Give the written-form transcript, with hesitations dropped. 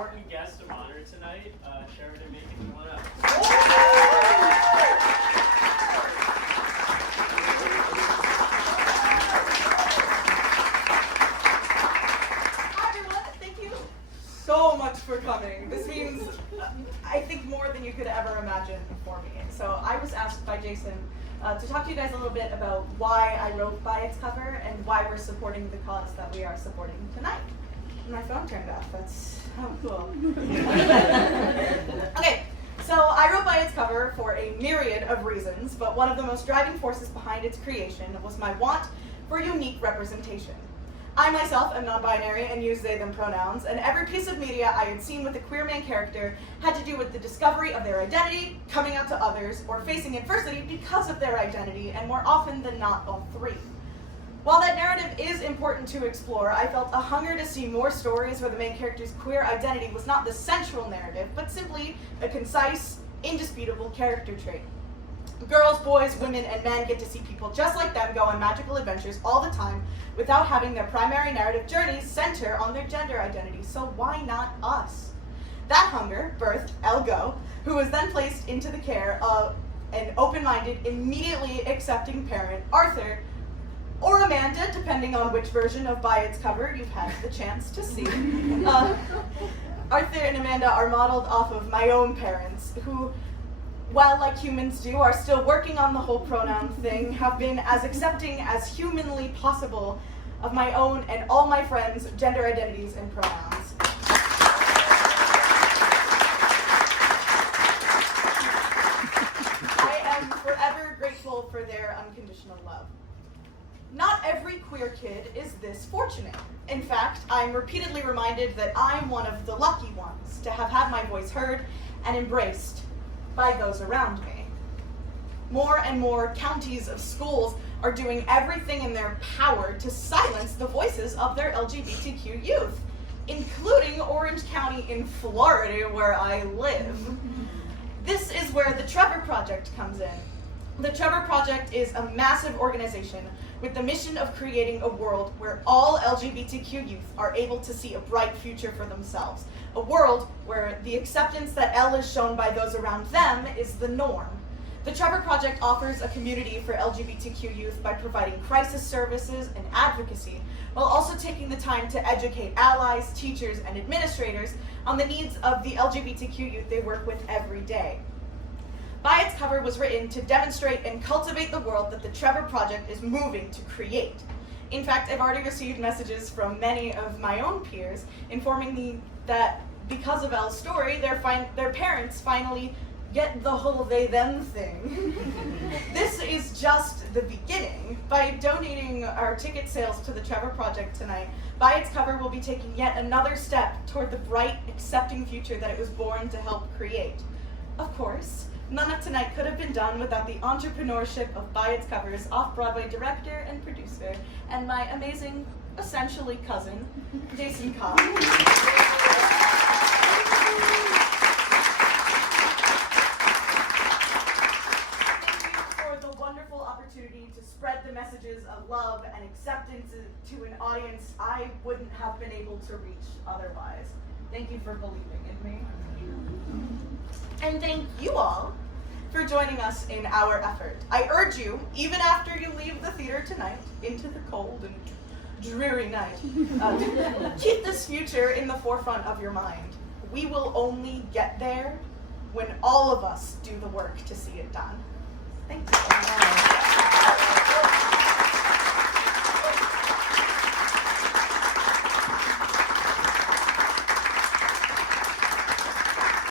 important guest of honor tonight, Sheridan, Macon, come on up. Hi everyone, thank you so much for coming. This means, I think, more than you could ever imagine for me. So I was asked by Jason to talk to you guys a little bit about why I wrote By Its Cover and why we're supporting the cause that we are supporting tonight. My phone turned off. That's cool. Okay, so I wrote By Its Cover for a myriad of reasons, but one of the most driving forces behind its creation was my want for unique representation. I myself am non-binary and use they, them pronouns, and every piece of media I had seen with a queer main character had to do with the discovery of their identity, coming out to others, or facing adversity because of their identity, and more often than not, all three. While that narrative is important to explore, I felt a hunger to see more stories where the main character's queer identity was not the central narrative, but simply a concise, indisputable character trait. Girls, boys, women, and men get to see people just like them go on magical adventures all the time without having their primary narrative journeys center on their gender identity, so why not us? That hunger birthed Elgo, who was then placed into the care of an open-minded, immediately accepting parent, Arthur, or Amanda, depending on which version of By Its Cover you've had the chance to see. Arthur and Amanda are modeled off of my own parents, who, while like humans do, are still working on the whole pronoun thing, have been as accepting as humanly possible of my own and all my friends' gender identities and pronouns. I am forever grateful for their unconditional love. Not every queer kid is this fortunate. In fact, I'm repeatedly reminded that I'm one of the lucky ones to have had my voice heard and embraced by those around me. More and more counties of schools are doing everything in their power to silence the voices of their LGBTQ youth, including Orange County in Florida, where I live. This is where the Trevor Project comes in. The Trevor Project is a massive organization with the mission of creating a world where all LGBTQ youth are able to see a bright future for themselves. A world where the acceptance that L is shown by those around them is the norm. The Trevor Project offers a community for LGBTQ youth by providing crisis services and advocacy, while also taking the time to educate allies, teachers, and administrators on the needs of the LGBTQ youth they work with every day. By Its Cover was written to demonstrate and cultivate the world that the Trevor Project is moving to create. In fact, I've already received messages from many of my own peers informing me that because of Elle's story, their parents finally get the whole they-them thing. This is just the beginning. By donating our ticket sales to the Trevor Project tonight, By Its Cover will be taking yet another step toward the bright, accepting future that it was born to help create. Of course, none of tonight could have been done without the entrepreneurship of By Its Cover's off-Broadway director and producer, and my amazing, essentially cousin, Jason Cobb. Opportunity to spread the messages of love and acceptance to an audience I wouldn't have been able to reach otherwise. Thank you for believing in me. And thank you all for joining us in our effort. I urge you, even after you leave the theater tonight, into the cold and dreary night, keep this future in the forefront of your mind. We will only get there when all of us do the work to see it done. Thank you.